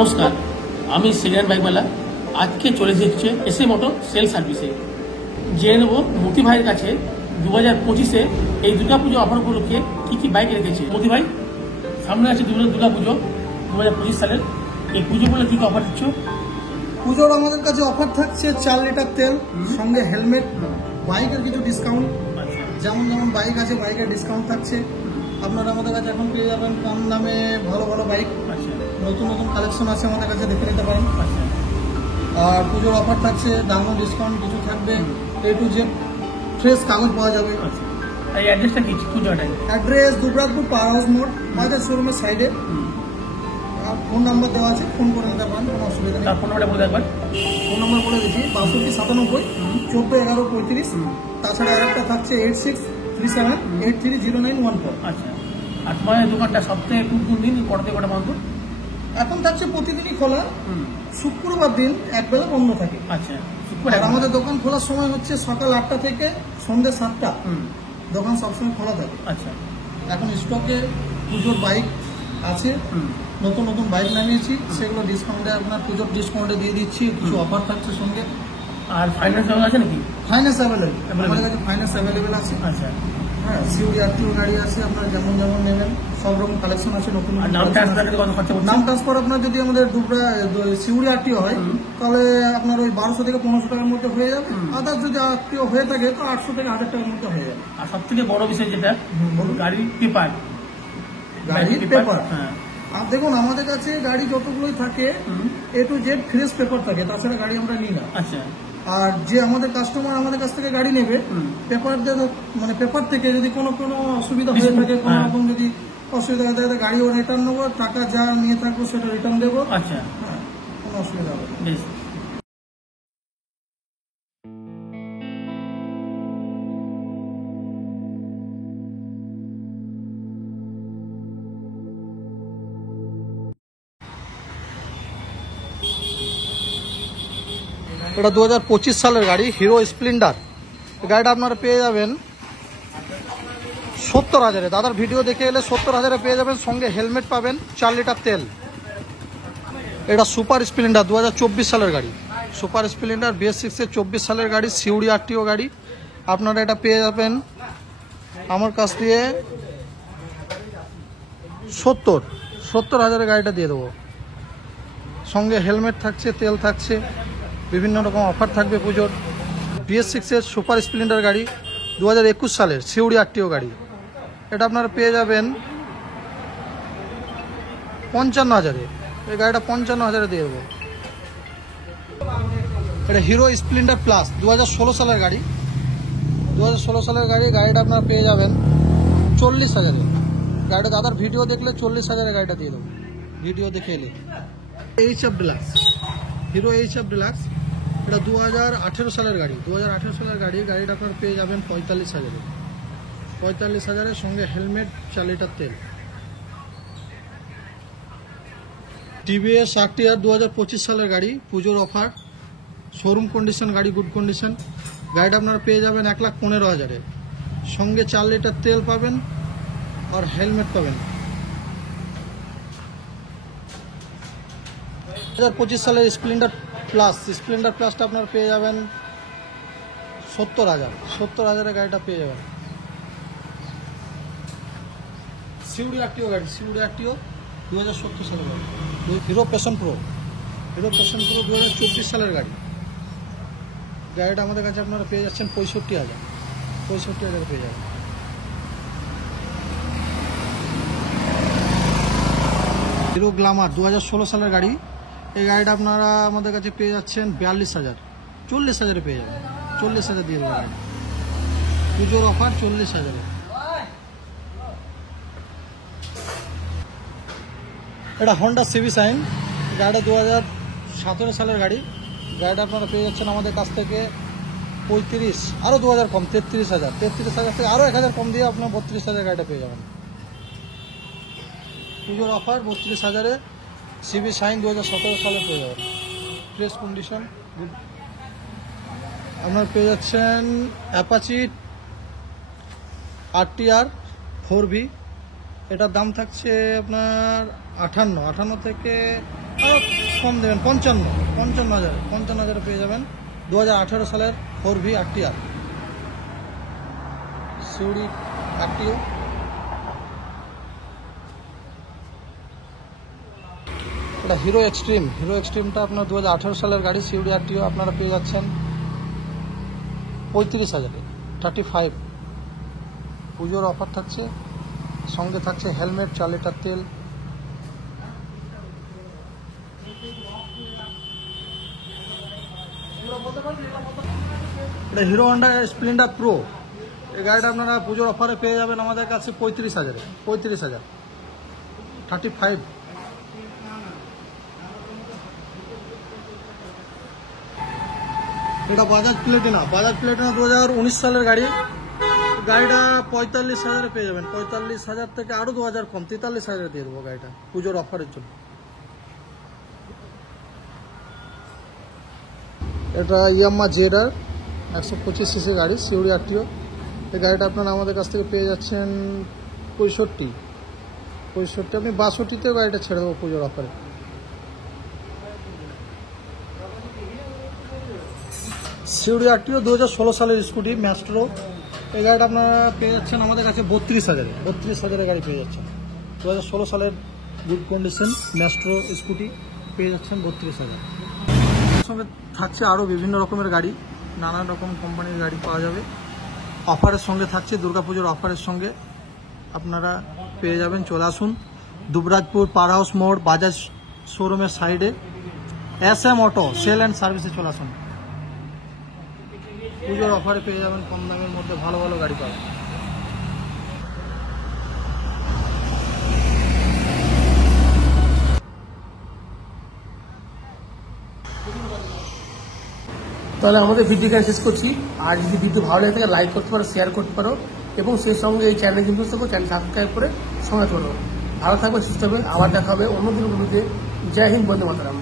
নমস্কার, আমি সেকেন্ড বাইকওয়ালা। আজকে চলে এসেছে এসএ মোটর সেল সার্ভিসে। জেনে নেব মতি ভাইয়ের কাছে 2025-এ এই দুর্গাপুজো অফার উপলক্ষে কী কী বাইক রেখেছে। মতি ভাই, সামনে আছে দুর্গাপুজো 2025 সালের, এই পুজো বলে কী কী অফার দিচ্ছ? পুজোর আমাদের কাছে অফার থাকছে 4 লিটার তেল, সঙ্গে হেলমেট, বাইকের কিছু ডিসকাউন্ট। যেমন যেমন বাইক আছে বাইকের ডিসকাউন্ট থাকছে। আপনারা আমাদের কাছে এখন পেয়ে যাবেন কম দামে ভালো ভালো বাইক। নতুন নতুন কালেকশন আছে আমাদের কাছে, দেখে নিতে পারেন। আর পুজোর অফার থাকছে, দামও ডিসকাউন্ট কিছু থাকবে। A to Z ফ্রেশ কাগজ পাওয়া যাবে। এই অ্যাড্রেসটা কি? পুজোটাই অ্যাড্রেস দুবরাজপুর পাওয়ার হাউস মোড়, আমাদের শোরুমের সাইডে। ফোন নাম্বার দেওয়া আছে, ফোন করে নিতে পারেন, কোনো অসুবিধা নেই। ফোন নাম্বারটা বলে একবার। ফোন নাম্বার বলে দিচ্ছি 6297 14 11 35। তাছাড়া আরেকটা থাকছে 8637830914। আচ্ছা, আর তোমার দোকানটা সপ্তাহে কোন দিন কটা থেকে কটা পর্যন্ত? এখন থাকছে প্রতিদিনই খোলা, শুক্রবার দিন একবেলা বন্ধ থাকে। আচ্ছা, আর আমাদের দোকান খোলার সময় হচ্ছে সকাল 8টা থেকে সন্ধ্যে 7টা। দোকান সবসময় খোলা থাকে। আচ্ছা, এখন স্টকে পুজোর বাইক আছে, নতুন নতুন বাইক নামিয়েছি, সেগুলো ডিসকাউন্টে আপনার পুজোর ডিসকাউন্টে দিয়ে দিচ্ছি। কিছু অফার থাকছে সঙ্গে। আর ফাইন্যান্স আছে নাকি? ফাইন্যান্স অ্যাভেলেবেল, আমাদের কাছে ফাইন্যান্স অ্যাভেলেবেল আছে। আচ্ছা, হ্যাঁ, সিউডি আরটিও গাড়ি আছে, আপনার যেমন যেমন নেবেন সব রকম কালেকশন আছে। নতুন নাম ট্রান্সফার আপনার যদি আমাদের সিউডি আরটিও হয় তাহলে আপনার ওই 1200 থেকে 1500 টাকার মধ্যে হয়ে যাবে। আদার্স যদি আরটিও হয়ে থাকে তো 800 থেকে 1000 টাকার মধ্যে হয়ে যাবে। আর সব থেকে বড় বিষয় যেটা গাড়ির পেপার। হ্যাঁ, আর দেখুন আমাদের কাছে গাড়ি যতগুলোই থাকে A to Z fresh paper থাকে, তাছাড়া গাড়ি আমরা নিই না। আচ্ছা, আর যে আমাদের কাস্টমার আমাদের কাছ থেকে গাড়ি নেবে, পেপার মানে পেপার থেকে যদি কোনো অসুবিধা হয়ে থাকে, কোনো রকম যদি অসুবিধা হয়ে থাকে, গাড়িও রিটার্ন নেবো, টাকা যা নিয়ে থাকবো সেটা রিটার্ন দেবো। আচ্ছা, হ্যাঁ, কোনো অসুবিধা হবে না। এটা 2025 সালের গাড়ি, হিরো স্প্লেন্ডার। গাড়িটা আপনারা পেয়ে যাবেন 70,000-এ। দাদার ভিডিও দেখে এলে 70,000-এ পেয়ে যাবেন, সঙ্গে হেলমেট পাবেন, 4 লিটার তেল। এটা সুপার স্প্লেন্ডার 2024 সালের গাড়ি। সুপার স্প্লেন্ডার BS6-এর 24 সালের গাড়ি, সিউডি আরটিও গাড়ি। আপনারা এটা পেয়ে যাবেন আমার কাছ দিয়ে 70,000-এ গাড়িটা দিয়ে দেবো। সঙ্গে হেলমেট থাকছে, তেল থাকছে, বিভিন্ন রকম অফার থাকবে পুজোর। BS6-এর সুপার স্প্লেন্ডার গাড়ি 2021 সালের সিউডি আরটিও গাড়ি। এটা আপনারা পেয়ে যাবেন 55,000-এ। এই গাড়িটা 55,000-এ দিয়ে দেবো। এটা হিরো স্প্লেন্ডার প্লাস 2016 সালের গাড়ি। 2016 সালের গাড়ি। গাড়িটা আপনারা পেয়ে যাবেন 40,000-এ। গাড়িটা দাদার ভিডিও দেখলে 40,000-এ গাড়িটা দিয়ে দেবো, ভিডিও দেখে এলে। HF deluxe, hero HF deluxe. এটা 2018 সালের গাড়ি। 2018 সালের গাড়ি। গাড়িটা আপনার পেয়ে যাবেন 45,000-এ। 45,000-এর সঙ্গে হেলমেট, 4 লিটার তেল। TVS RTR 2025 সালের গাড়ি, পুজোর অফার, শোরুম কন্ডিশন গাড়ি, গুড কন্ডিশন। গাড়িটা আপনারা পেয়ে যাবেন 1,15,000-এ। সঙ্গে 4 লিটার তেল পাবেন আর হেলমেট পাবেন। 2025 সালের স্প্লেন্ডার প্লাসটা আপনারা পেয়ে যাবেন 70,000-এর গাড়িটা পেয়ে যাবেন। সিউডি আরটিও গাড়ি, সিউডি আরটিও 2017 সালের গাড়ি। হিরো প্যাশন প্রো 2024 সালের গাড়ি। গাড়িটা আমাদের কাছে আপনারা পেয়ে যাচ্ছেন 65,000 পেয়ে যাবেন। হিরো গ্ল্যামার 2016 সালের গাড়ি। এই গাড়িটা আপনারা আমাদের কাছে পেয়ে যাচ্ছেন 42,000, 40,000-এ পেয়ে যাবেন। 40,000 দিয়ে দেবেন গাড়ি। পুজোর অফার 40,000-এ। এটা হন্ডা সিভি সাইন। গাড়িটা 2017 সালের গাড়ি। গাড়িটা আপনারা পেয়ে যাচ্ছেন আমাদের কাছ থেকে 35, আরও 2,000 কম, 33,000 থেকে আরও 1,000 কম দিয়ে আপনার 32,000 গাড়িটা পেয়ে যাবেন। পুজোর অফার 32,000-এ সিভি সাইন 2017 সালে পেয়ে যাবেন, ফ্রেশ কন্ডিশন। আপনার পেয়ে যাচ্ছেন অ্যাপাচি RTR 4V। এটার দাম থাকছে আপনার 58 থেকে কম দেবেন 55,000 পেয়ে যাবেন 2018 সালের 4V RTR সিউড়ি RTO। এটা হিরো এক্সট্রিমটা আপনার 2018 সালের গাড়ি সিউড়ি RTO আপনারা পেয়ে যাচ্ছেন 35,000 35। পুজোর অফার থাকছে, সঙ্গে থাকছে হেলমেট, 4 লিটার তেল। এটা হিরো হন্ডা স্প্লেন্ডার প্রো। এই গাড়িটা আপনারা পুজোর অফারে পেয়ে যাবেন আমাদের কাছে 35,000 35। এটা বাজাজ প্লেটিনা 2019 সালের গাড়ি। গাড়িটা 45,000 পেয়ে যাবেন, 45,000 থেকে আরো 2,000 কম, 43,000 দিয়ে দেবো গাড়িটা পুজোর অফারের জন্য। এটা ইয়াম্মা জেডার 125 সিসি গাড়ি সিউড়ি RTO। এই গাড়িটা আপনারা আমাদের কাছ থেকে পেয়ে যাচ্ছেন 65। আমি 62-তেও গাড়িটা ছেড়ে দেবো পুজোর অফারে। সিউড়ি RTO 2016 সালের স্কুটি ম্যাস্ট্রো। এই গাড়িটা আপনারা পেয়ে যাচ্ছেন আমাদের কাছে 32,000 গাড়ি পেয়ে যাচ্ছেন। 2016 সালের গুড কন্ডিশন ম্যাস্ট্রো স্কুটি পেয়ে যাচ্ছেন 32,000। সঙ্গে থাকছে আরও বিভিন্ন রকমের গাড়ি, নানান রকম কোম্পানির গাড়ি পাওয়া যাবে। অফারের সঙ্গে থাকছে দুর্গাপুজোর অফারের সঙ্গে আপনারা পেয়ে যাবেন। চলে আসুন দুবরাজপুর পাওয়ার হাউস মোড় বাজাজ শোরুমের সাইডে SM অটো সেল অ্যান্ড সার্ভিসে চলে আসুন। পুজোর অফারে পেয়ে যাবেন কম দামের মধ্যে ভালো ভালো গাড়ি পাবেন। তাহলে আমাদের ভিডিওটা শেষ করছি। আর যদি ভিডিও ভালো লাগে থাকে লাইক করতে পারো, শেয়ার করতে পারো এবং সেই সঙ্গে এই চ্যানেল কিন্তু চ্যানেল সাবস্ক্রাইব করে সঙ্গে করো। ভালো থাকবে, সুস্থ হবে। আবার দেখা হবে অন্য দিন ভিডিওতে। জয় হিন্দ, বন্দে মাতরম।